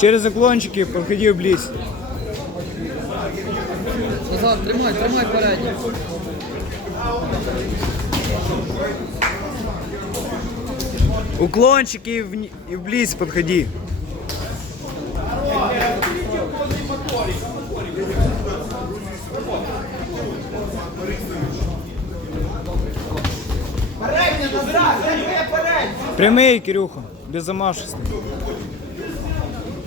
Через уклончики подходи вблизь. Назад, тримай, тримай передній. Уклончики и, вни- и вблизь подходи. Прямые, Кирюха, без замашистых.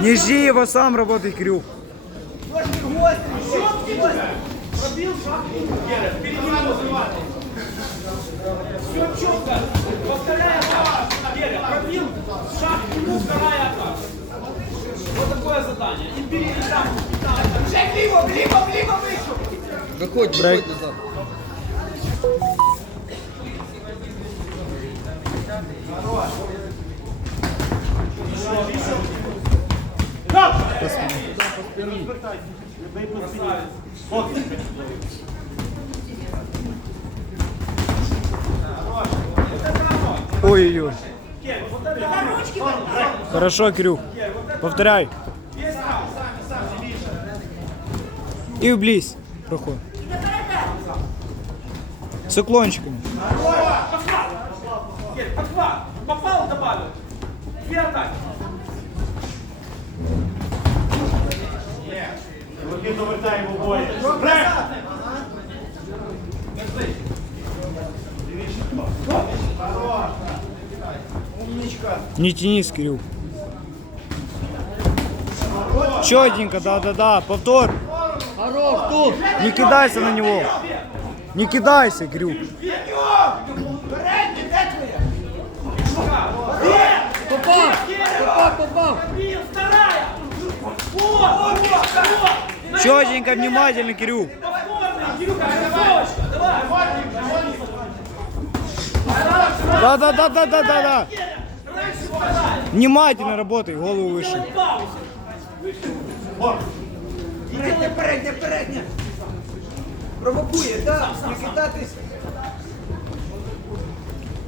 Не жди его, сам работай, Кирюх. Все четко. Повторяй атаку. Геря, пробил, шаг к нему, вторая атака. Вот такое задание. И бери, там. Уже либо, либо, либо вышел. Виходь, Брейк. виходь назад. Ой-ой-ой. Хорошо, Кирюх. Повторяй. И вблизь. Проход. С уклончиками. Попал, добавил. Две атаки. Руки завертаємо в. Брек! Не тянись, Кирюх. Четенько, да-да-да. Повтор. Хорош, тут. Не кидайся на него. Не кидайся! Попав, попав! Пробил, вторая. Четенько, внимательно, Кирюх. Повторный, Кирюха, концовочка. Давай. Да-да-да-да-да-да. Раньше вторая. Внимательно работай, голову выше. Пауза. Передня, передня. Провокує, так, не кидатись.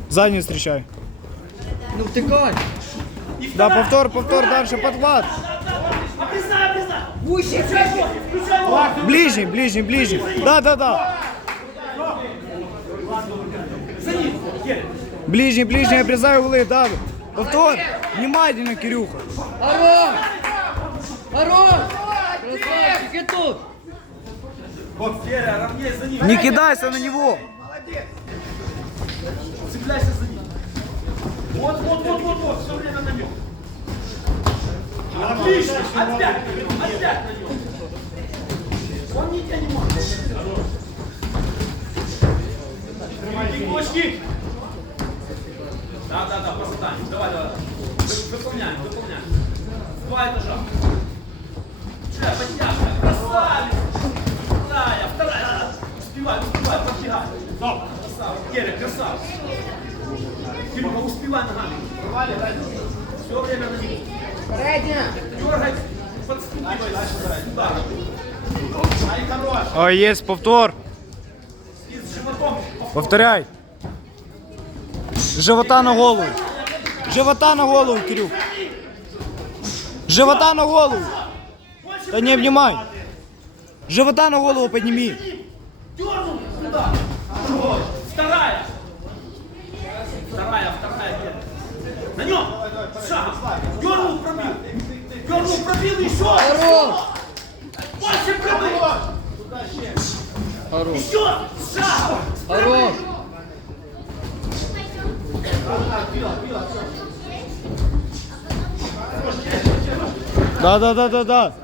Задний встречай. Ну втикай! Да, повтор, повтор, дальше подхват. Ближний, ближний, ближний. За ним. Геря. Ближний, ближний, обрезай углы, да. Повтор. Внимательно, Кирюха. Хорош! Хорош! Красавчик, і тут! Не кидайся на него. Цепляйся за ним. Вот, вот, вот, вот, вот, все время на нем. Отлично, опять, опять. Он не тебя не может. Тримай кочки. Да, да, да, по заданию. Давай, давай. Вы- Выполняем, выполняем. Два этажа. Че, подтяжка. Красавец. Вторая, вторая. Успевай, успевай, подтягай. Красавец. Геря, красавец. Кирюха, успевай ногами. Все время на них. Передня. О, есть повтор. Повторяй. Живота на голову. Живота на голову, Кирюх. Живота на голову. Да не обнимай. Живота на голову подними. Дернул сюда. Хорош! Еще. Шаг. Хорош! Да, да, да, да, да.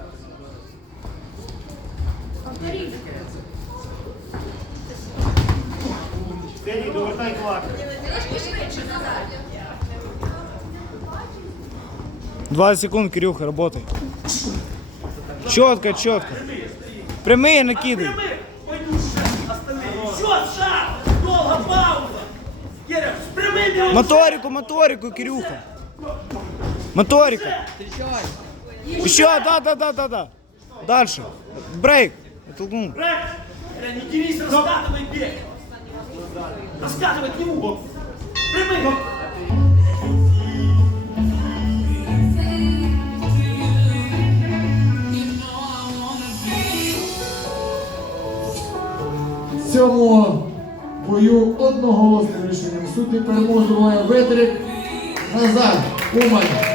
Довертай. Два секунд, Кирюха, работай. Четко, четко. Прямые накидывай. Прямых. Пойду шаг. Остальные. Еще шаг. Долго пауза. Геря, с прямыми. он Моторику, моторику, Кирюха. Моторику. Еще, да, да, да, да, да. Дальше. Брейк. Оттолкнул. Геря, не дерись, раскатывай бег. Раскатывай к нему. Прямых. В цьому бою одноголосним рішенням судді перемогу здобуває Ветрик Назар Умань.